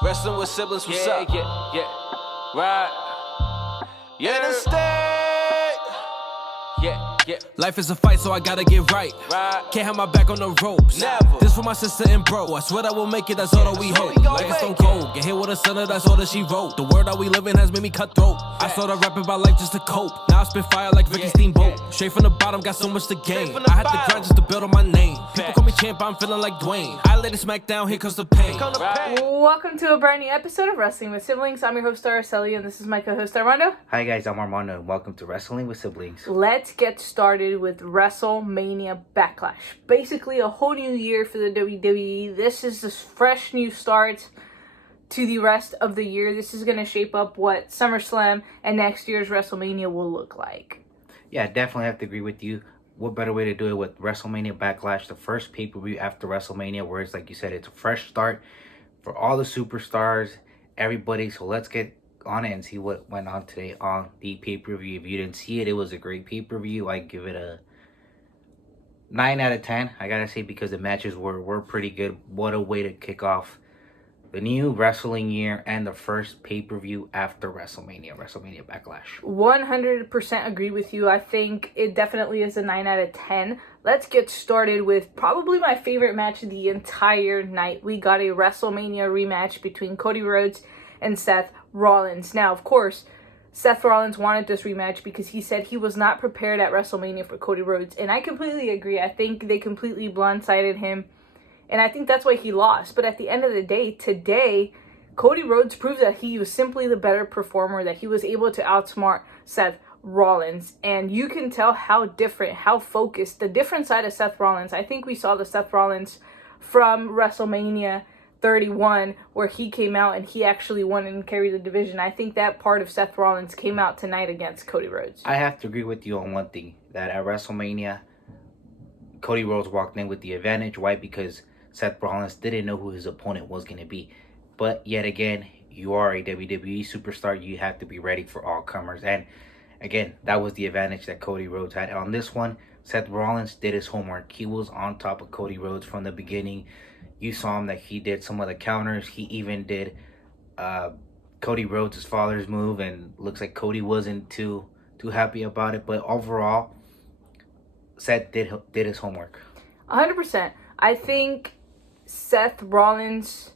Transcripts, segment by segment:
Wrestling with siblings, what's up? Yeah. Right. Yeah. Interstate. Yeah. Life is a fight, so I gotta get right. Can't have my back on the ropes. Never. This for my sister and bro. I swear that we'll make it, that's all that we hope. Life is stone cold. Get hit with a sinner, that's all that she wrote. The world that we live in has made me cutthroat. I started rapping about life just to cope. Now I spit fire like Ricky Steamboat. Straight from the bottom, got so much to gain. I had to grind just to build on my name. People call me champ, I'm feeling like Dwayne. I laid a Smackdown, here comes the pain. Welcome to a brand new episode of Wrestling with Siblings. I'm your host, Araceli, and this is my co-host, Armando. Hi guys, I'm Armando, and welcome to Wrestling with Siblings. Let's get started with WrestleMania Backlash. Basically, a whole new year for the WWE. This is this fresh new start to the rest of the year. This is going to shape up what SummerSlam and next year's WrestleMania will look like. Yeah, definitely have to agree with you. What better way to do it with WrestleMania Backlash, the first pay-per-view after WrestleMania, where it's like you said, it's a fresh start for all the superstars, everybody. So let's get on it and see what went on today on the pay-per-view. If you didn't see it, it was a great pay-per-view. I give it a 9 out of 10, I gotta say, because the matches were pretty good. What a way to kick off the new wrestling year and the first pay-per-view after WrestleMania Backlash. 100% agree with you. I think it definitely is a 9 out of 10. Let's get started with probably my favorite match of the entire night. We got a WrestleMania rematch between Cody Rhodes and Seth Rollins. Now, of course, Seth Rollins wanted this rematch because he said he was not prepared at WrestleMania for Cody Rhodes. And I completely agree. I think they completely blindsided him. And I think that's why he lost. But at the end of the day, today, Cody Rhodes proved that he was simply the better performer, that he was able to outsmart Seth Rollins. And you can tell how different, how focused, the different side of Seth Rollins. I think we saw the Seth Rollins from WrestleMania 31, where he came out and he actually won and carried the division. I think that part of Seth Rollins came out tonight against Cody Rhodes. I have to agree with you on one thing, that at WrestleMania, Cody Rhodes walked in with the advantage. Why? Because Seth Rollins didn't know who his opponent was going to be. But yet again, you are a WWE superstar. You have to be ready for all comers. And again, that was the advantage that Cody Rhodes had. On this one, Seth Rollins did his homework. He was on top of Cody Rhodes from the beginning. You saw him that he did some of the counters. He even did Cody Rhodes' father's move, and looks like Cody wasn't too happy about it. But overall, Seth did his homework. 100%. I think Seth Rollins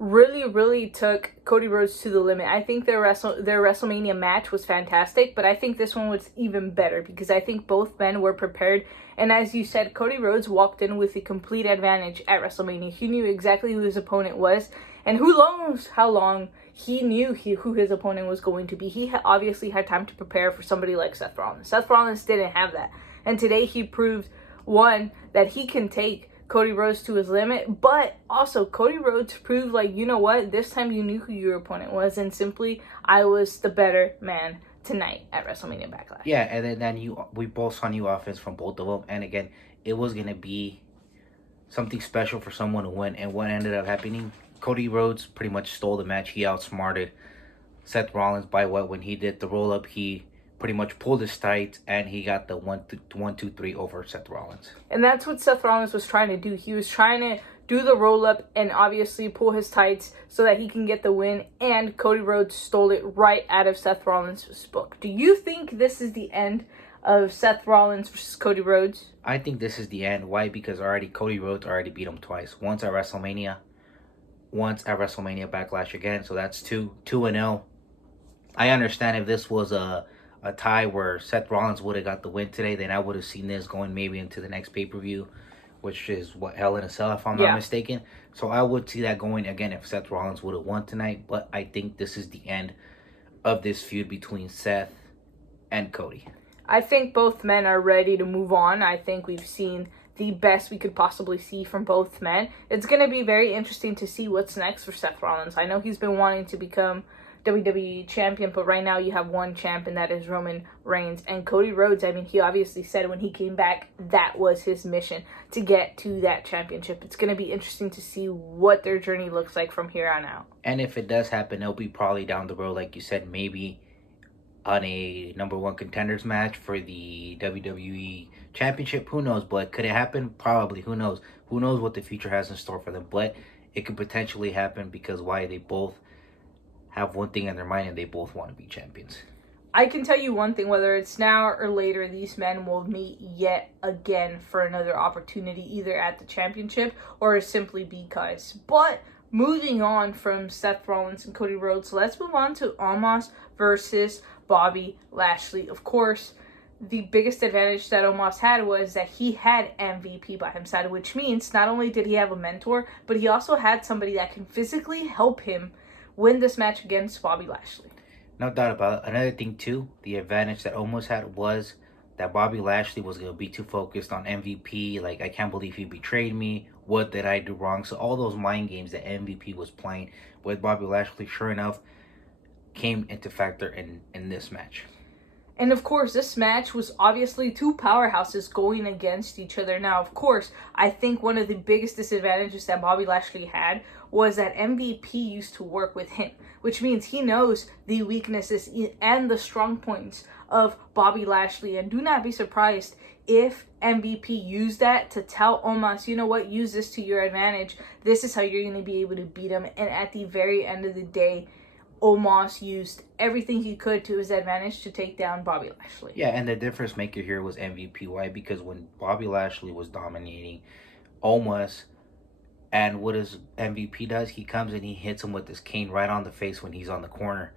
really took Cody Rhodes to the limit. I think their WrestleMania match was fantastic, but I think this one was even better because I think both men were prepared. And as you said, Cody Rhodes walked in with a complete advantage at WrestleMania. He knew exactly who his opponent was, and who knows how long he knew who his opponent was going to be. He obviously had time to prepare for somebody like Seth Rollins. Seth Rollins didn't have that. And today he proved, one, that he can take Cody Rhodes to his limit, but also Cody Rhodes proved, like, you know what, this time you knew who your opponent was, and simply, I was the better man tonight at WrestleMania Backlash. Yeah, and then we both saw new offense from both of them, and again, it was going to be something special for someone to win. And what ended up happening, Cody Rhodes pretty much stole the match. He outsmarted Seth Rollins by when he did the roll-up, he pretty much pulled his tights, and he got the 1, 2, 3 over Seth Rollins. And that's what Seth Rollins was trying to do. He was trying to do the roll-up and obviously pull his tights so that he can get the win, and Cody Rhodes stole it right out of Seth Rollins' book. Do you think this is the end of Seth Rollins versus Cody Rhodes? I think this is the end. Why? Because Cody Rhodes already beat him twice. Once at WrestleMania Backlash again. So that's 2-0. I understand if this was a tie where Seth Rollins would have got the win today, then I would have seen this going maybe into the next pay-per-view, which is Hell in a Cell, if I'm not mistaken. So I would see that going again if Seth Rollins would have won tonight. But I think this is the end of this feud between Seth and Cody. I think both men are ready to move on. I think we've seen the best we could possibly see from both men. It's going to be very interesting to see what's next for Seth Rollins. I know he's been wanting to become WWE champion, but right now you have one champ, and that is Roman Reigns. And Cody Rhodes, I mean, he obviously said when he came back that was his mission, to get to that championship. It's going to be interesting to see what their journey looks like from here on out. And if it does happen, it'll be probably down the road, like you said, maybe on a number one contenders match for the WWE championship. Who knows? But could it happen? Probably. Who knows? Who knows what the future has in store for them? But it could potentially happen because why? They both have one thing in their mind and they both want to be champions. I can tell you one thing, whether it's now or later, these men will meet yet again for another opportunity, either at the championship or simply because. But moving on from Seth Rollins and Cody Rhodes, let's move on to Omas versus Bobby Lashley. Of course, the biggest advantage that Omas had was that he had MVP by his side, which means not only did he have a mentor, but he also had somebody that can physically help him win this match against Bobby Lashley. No doubt about it. Another thing too, the advantage that Omos had was that Bobby Lashley was going to be too focused on MVP. Like, I can't believe he betrayed me. What did I do wrong? So all those mind games that MVP was playing with Bobby Lashley, sure enough, came into factor in this match. And of course, this match was obviously two powerhouses going against each other. Now, of course, I think one of the biggest disadvantages that Bobby Lashley had was that MVP used to work with him, which means he knows the weaknesses and the strong points of Bobby Lashley. And do not be surprised if MVP used that to tell Omas, you know what, use this to your advantage. This is how you're going to be able to beat him. And at the very end of the day, Omas used everything he could to his advantage to take down Bobby Lashley. Yeah, and the difference maker here was MVP. Why? Because when Bobby Lashley was dominating Omas, and what his MVP does, he comes and he hits him with this cane right on the face when he's on the corner.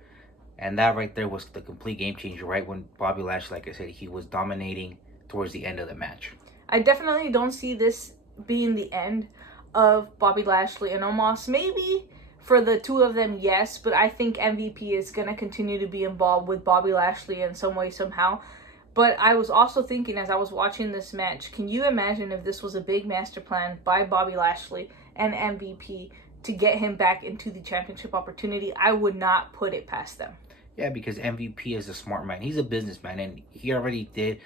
And that right there was the complete game changer, right? When Bobby Lashley, like I said, he was dominating towards the end of the match. I definitely don't see this being the end of Bobby Lashley and Omos. Maybe for the two of them, yes, but I think MVP is going to continue to be involved with Bobby Lashley in some way, somehow. But I was also thinking as I was watching this match, can you imagine if this was a big master plan by Bobby Lashley and MVP to get him back into the championship opportunity? I would not put it past them. Yeah, because MVP is a smart man. He's a businessman, and he already did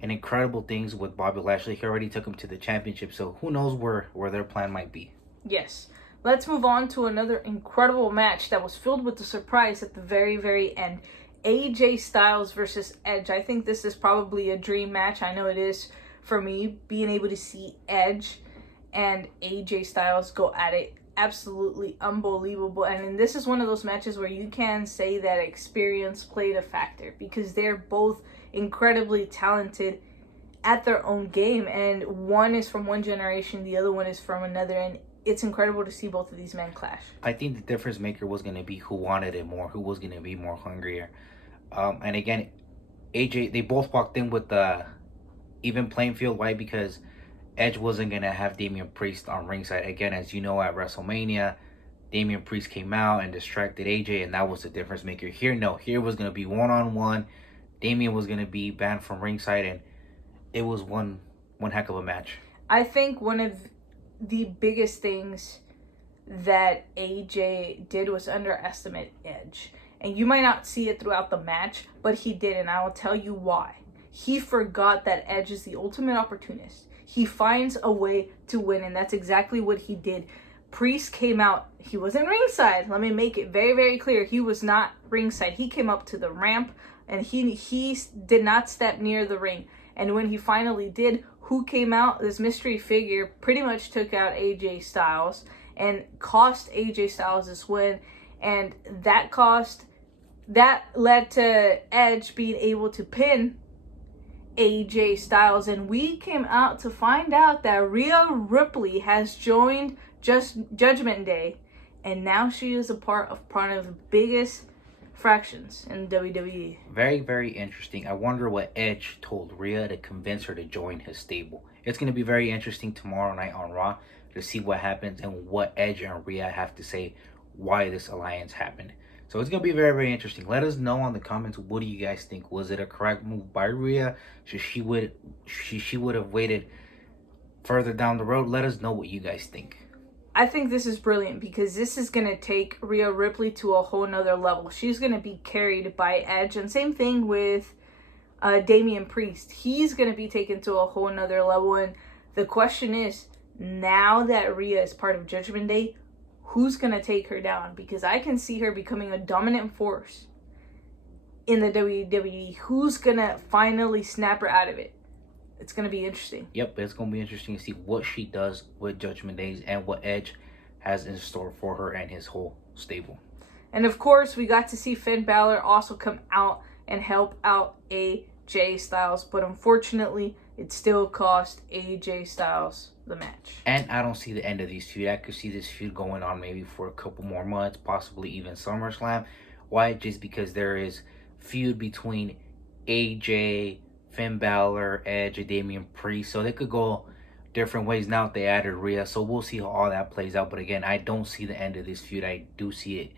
an incredible things with Bobby Lashley. He already took him to the championship, so who knows where their plan might be. Yes. Let's move on to another incredible match that was filled with the surprise at the very, very end. AJ Styles versus Edge. I think this is probably a dream match. I know it is for me, being able to see Edge and AJ Styles go at it. Absolutely unbelievable. And this is one of those matches where you can say that experience played a factor, because they're both incredibly talented at their own game, and one is from one generation, the other one is from another, and it's incredible to see both of these men clash. I think the difference maker was going to be who wanted it more, who was going to be more hungrier. And again, AJ, they both walked in with the even playing field. Why? Because Edge wasn't going to have Damian Priest on ringside. Again, as you know, at WrestleMania, Damian Priest came out and distracted AJ, and that was the difference maker. Here, no. Here was going to be one-on-one. Damian was going to be banned from ringside, and it was one heck of a match. I think one of the biggest things that AJ did was underestimate Edge. And you might not see it throughout the match, but he did, and I will tell you why. He forgot that Edge is the ultimate opportunist. He finds a way to win, and that's exactly what he did. Priest came out. He wasn't ringside. Let me make it very, very clear. He was not ringside. He came up to the ramp, and he did not step near the ring. And when he finally did, who came out? This mystery figure pretty much took out AJ Styles and cost AJ Styles this win. And that led to Edge being able to pin AJ Styles. And we came out to find out that Rhea Ripley has joined Judgment Day, and now she is a part of the biggest fractions in WWE. Very, very interesting. I wonder what Edge told Rhea to convince her to join his stable. It's going to be very interesting tomorrow night on Raw to see what happens and what Edge and Rhea have to say why this alliance happened. So it's going to be very, very interesting. Let us know in the comments, what do you guys think? Was it a correct move by Rhea? She would have waited further down the road? Let us know what you guys think. I think this is brilliant, because this is going to take Rhea Ripley to a whole nother level. She's going to be carried by Edge, and same thing with Damian Priest. He's going to be taken to a whole nother level, and the question is, now that Rhea is part of Judgment Day, who's going to take her down? Because I can see her becoming a dominant force in the WWE. Who's going to finally snap her out of it? It's going to be interesting. Yep, it's going to be interesting to see what she does with Judgment Days and what Edge has in store for her and his whole stable. And of course, we got to see Finn Balor also come out and help out AJ Styles. But unfortunately, it still cost AJ Styles the match. And I don't see the end of these feud. I could see this feud going on maybe for a couple more months, possibly even SummerSlam. Why? Just because there is feud between AJ, Finn Balor, Edge, and Damian Priest. So they could go different ways now that they added Rhea. So we'll see how all that plays out. But again, I don't see the end of this feud. I do see it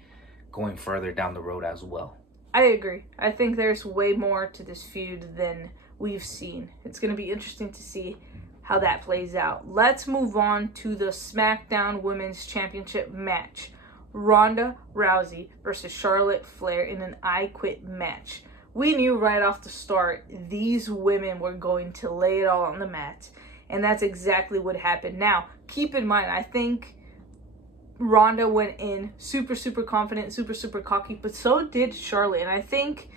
going further down the road as well. I agree. I think there's way more to this feud than we've seen. It's going to be interesting to see how that plays out. Let's move on to the SmackDown Women's Championship match. Ronda Rousey versus Charlotte Flair in an I Quit match. We knew right off the start these women were going to lay it all on the mat. And that's exactly what happened. Now, keep in mind, I think Ronda went in super confident, super cocky, but so did Charlotte. And I think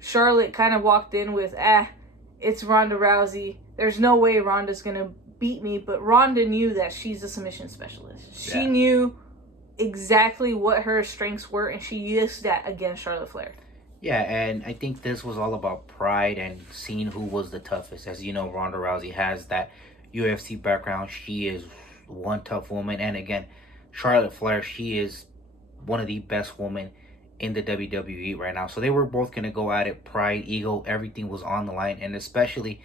Charlotte kind of walked in with, it's Ronda Rousey. There's no way Ronda's going to beat me. But Ronda knew that she's a submission specialist. She knew exactly what her strengths were, and she used that against Charlotte Flair. Yeah, and I think this was all about pride and seeing who was the toughest. As you know, Ronda Rousey has that UFC background. She is one tough woman. And again, Charlotte Flair, she is one of the best women in the WWE right now. So they were both going to go at it. Pride, ego, everything was on the line. And especially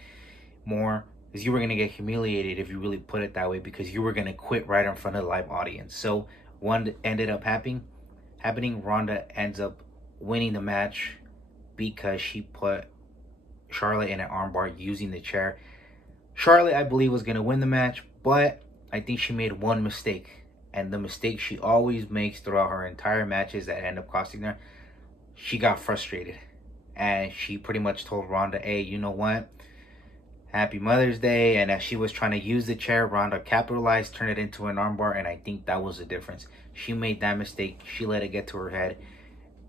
more because you were going to get humiliated if you really put it that way, because you were going to quit right in front of the live audience. So one ended up happening. Ronda ends up winning the match because she put Charlotte in an armbar using the chair. Charlotte, I believe, was going to win the match, but I think she made one mistake. And the mistake she always makes throughout her entire matches that end up costing her, she got frustrated. And she pretty much told Ronda, hey, you know what? Happy Mother's Day. And as she was trying to use the chair, Ronda capitalized, turned it into an armbar, and I think that was the difference. She made that mistake. She let it get to her head.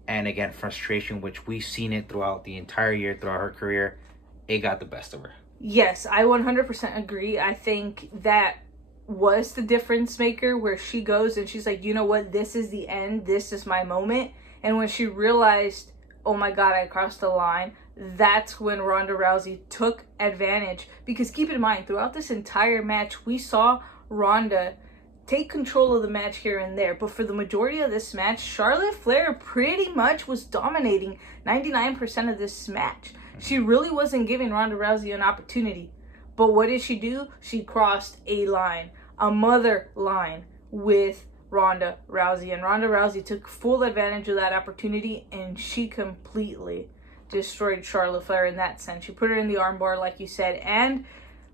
And again, frustration, which we've seen it throughout the entire year, throughout her career, it got the best of her. Yes, I 100% agree. I think that was the difference maker, where she goes and she's like, you know what, this is the end, this is my moment. And when she realized, oh my god, I crossed the line, that's when Ronda Rousey took advantage. Because keep in mind, throughout this entire match, we saw Ronda take control of the match here and there, but for the majority of this match, Charlotte Flair pretty much was dominating 99% of this match. She really wasn't giving Ronda Rousey an opportunity. But what did she do? She crossed a line, a mother line with Ronda Rousey. And Ronda Rousey took full advantage of that opportunity, and she completely destroyed Charlotte Flair in that sense. She put her in the armbar, like you said, and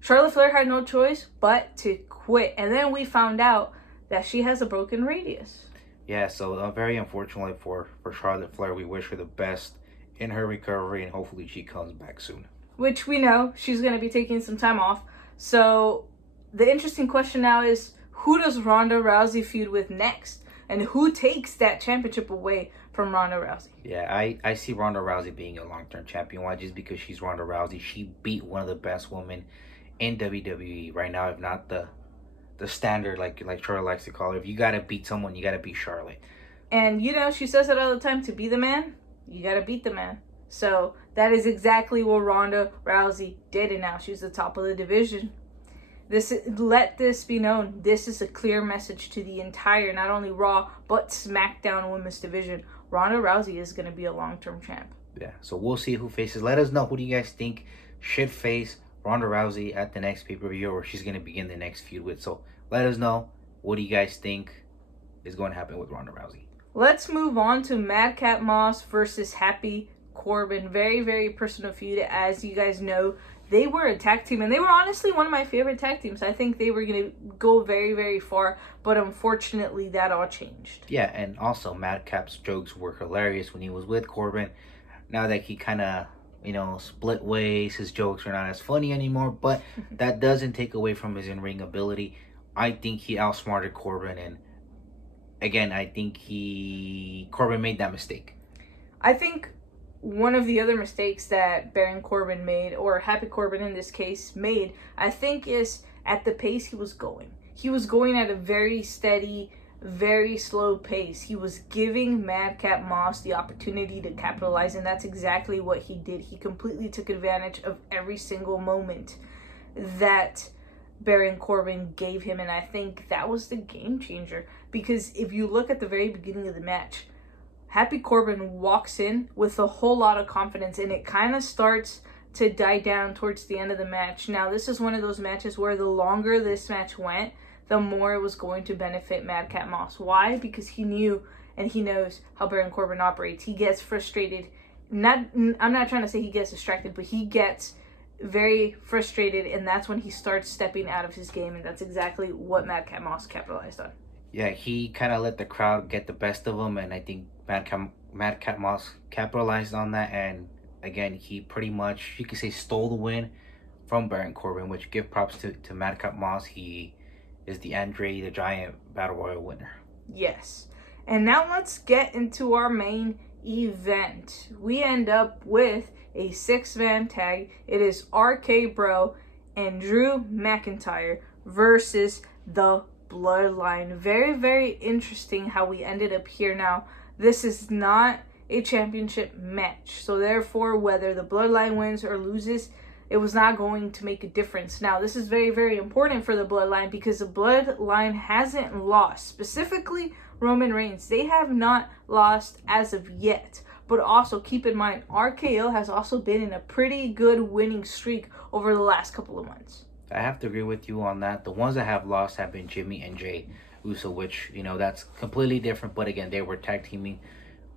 Charlotte Flair had no choice but to quit. And then we found out that she has a broken radius. Yeah, so very unfortunately for Charlotte Flair, we wish her the best in her recovery, and hopefully she comes back soon. Which we know she's going to be taking some time off. So the interesting question now is, who does Ronda Rousey feud with next? And who takes that championship away from Ronda Rousey? Yeah, I see Ronda Rousey being a long-term champion. Why? Just because she's Ronda Rousey. She beat one of the best women in WWE right now, if not the standard, like Charlotte likes to call it. If you got to beat someone, you got to beat Charlotte. And, you know, she says it all the time, to be the man, you got to beat the man. So that is exactly what Ronda Rousey did, and now she's the top of the division. Let this be known. This is a clear message to the entire, not only Raw, but SmackDown Women's Division. Ronda Rousey is going to be a long-term champ. Yeah, so we'll see who faces. Let us know, who do you guys think should face Ronda Rousey at the next pay-per-view, or she's going to begin the next feud with. So let us know, what do you guys think is going to happen with Ronda Rousey. Let's move on to Madcap Moss versus Happy Corbin. Very, very personal feud. As you guys know, they were a tag team, and they were honestly one of my favorite tag teams. I think they were going to go very, very far, but unfortunately that all changed. Yeah, and also Madcap's jokes were hilarious when he was with Corbin. Now that he kind of, split ways, his jokes are not as funny anymore, but that doesn't take away from his in-ring ability. I think he outsmarted Corbin, and again, I think Corbin made that mistake. I think one of the other mistakes that Baron Corbin made, or Happy Corbin in this case made, I think is at the pace he was going. he was going at a very steady, very slow pace. He was giving Madcap Moss the opportunity to capitalize, and that's exactly what he did. He completely took advantage of every single moment that Baron Corbin gave him, and I think that was the game changer. Because if you look at the very beginning of the match, Happy Corbin walks in with a whole lot of confidence, and it kind of starts to die down towards the end of the match. Now, this is one of those matches where the longer this match went, the more it was going to benefit Madcap Moss. Why? Because he knew and he knows how Baron Corbin operates. He gets frustrated. I'm not trying to say he gets distracted, but he gets very frustrated, and that's when he starts stepping out of his game, and that's exactly what Madcap Moss capitalized on. Yeah, he kind of let the crowd get the best of him, and I think Madcap Moss capitalized on that, and again, he pretty much, you could say, stole the win from Baron Corbin, which give props to Madcap Moss. He is the Andre the Giant Battle Royal winner. Yes. And now let's get into our main event. We end up with a 6-man tag. It is RK-Bro and Drew McIntyre versus the Bloodline. Very, very interesting how we ended up here. Now, this is not a championship match, so therefore whether the Bloodline wins or loses, it was not going to make a difference. Now, this is very, very important for the Bloodline because the Bloodline hasn't lost. Specifically, Roman Reigns. They have not lost as of yet. But also, keep in mind, RKO has also been in a pretty good winning streak over the last couple of months. I have to agree with you on that. The ones that have lost have been Jimmy and Jay Uso, which, that's completely different. But again, they were tag teaming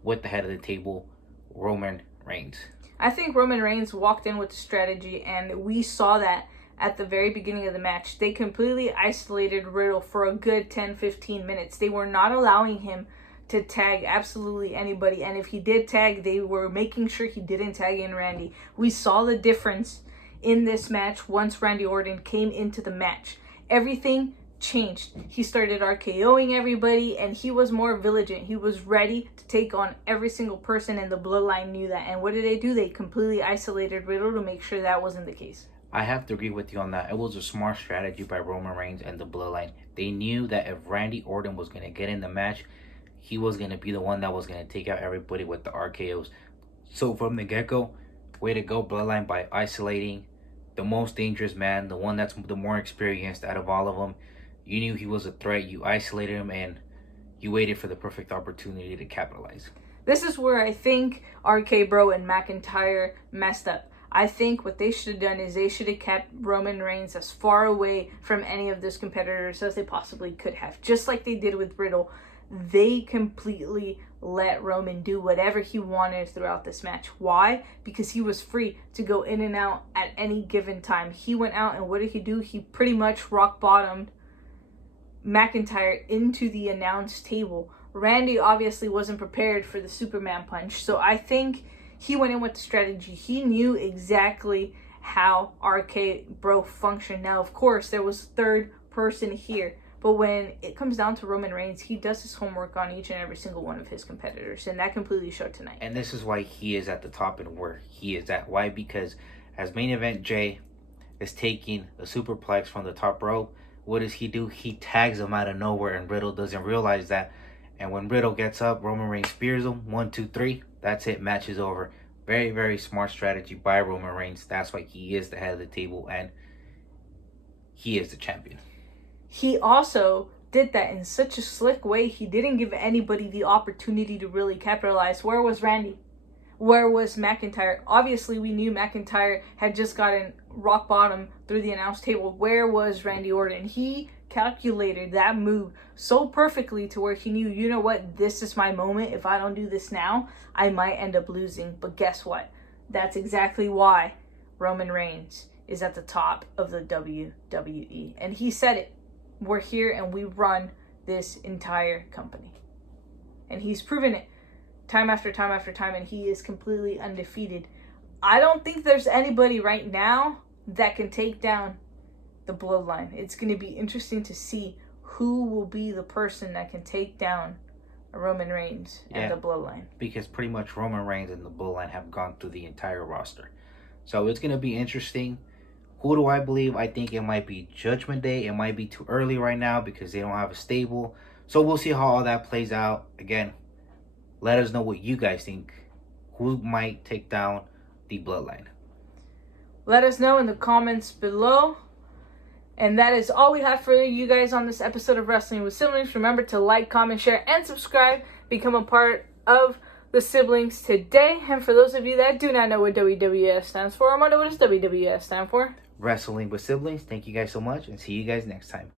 with the head of the table, Roman Reigns. I think Roman Reigns walked in with the strategy, and we saw that at the very beginning of the match. They completely isolated Riddle for a good 10-15 minutes. They were not allowing him to tag absolutely anybody, and if he did tag, they were making sure he didn't tag in Randy. We saw the difference in this match once Randy Orton came into the match. Everything changed. He started RKOing everybody, and he was more vigilant. He was ready to take on every single person, and the Bloodline knew that. And what did they do? They completely isolated Riddle to make sure that wasn't the case. I have to agree with you on that. It was a smart strategy by Roman Reigns and the Bloodline. They knew that if Randy Orton was going to get in the match, he was going to be the one that was going to take out everybody with the RKOs. So from the get-go, way to go, Bloodline, by isolating the most dangerous man, the one that's the more experienced out of all of them. You knew he was a threat. You isolated him, and you waited for the perfect opportunity to capitalize. This is where I think RK-Bro and McIntyre messed up. I think what they should have done is they should have kept Roman Reigns as far away from any of those competitors as they possibly could have. Just like they did with Riddle. They completely let Roman do whatever he wanted throughout this match. Why? Because he was free to go in and out at any given time. He went out, and what did he do? He pretty much rock bottomed McIntyre into the announce table. Randy obviously wasn't prepared for the Superman punch, so I think he went in with the strategy. He knew exactly how RK-Bro functioned. Now, of course, there was third person here, but when it comes down to Roman Reigns, he does his homework on each and every single one of his competitors, and that completely showed tonight. And this is why he is at the top and where he is at. Why? Because as main event, Jay is taking a superplex from the top rope. What does he do? He tags him out of nowhere, and Riddle doesn't realize that. And when Riddle gets up, Roman Reigns spears him. 1, 2, 3. That's it. Match is over. Very, very smart strategy by Roman Reigns. That's why he is the head of the table, and he is the champion. He also did that in such a slick way. He didn't give anybody the opportunity to really capitalize. Where was Randy? Where was McIntyre? Obviously, we knew McIntyre had just gotten rock bottom through the announce table. Where was Randy Orton? He calculated that move so perfectly to where he knew, you know what, this is my moment. If I don't do this now, I might end up losing. But guess what? That's exactly why Roman Reigns is at the top of the WWE. And he said it. We're here and we run this entire company. And he's proven it time after time after time, and he is completely undefeated. I don't think there's anybody right now that can take down the Bloodline. It's going to be interesting to see who will be the person that can take down Roman Reigns and the Bloodline. Because pretty much Roman Reigns and the Bloodline have gone through the entire roster. So it's going to be interesting Who do I believe? I think it might be Judgment Day. It might be too early right now because they don't have a stable. So we'll see how all that plays out. Again, let us know what you guys think. Who might take down the Bloodline? Let us know in the comments below. And that is all we have for you guys on this episode of Wrestling with Siblings. Remember to like, comment, share, and subscribe. Become a part of the Siblings today. And for those of you that do not know what WWS stands for, I wonder what does WWS stand for? Wrestling with Siblings. Thank you guys so much and see you guys next time.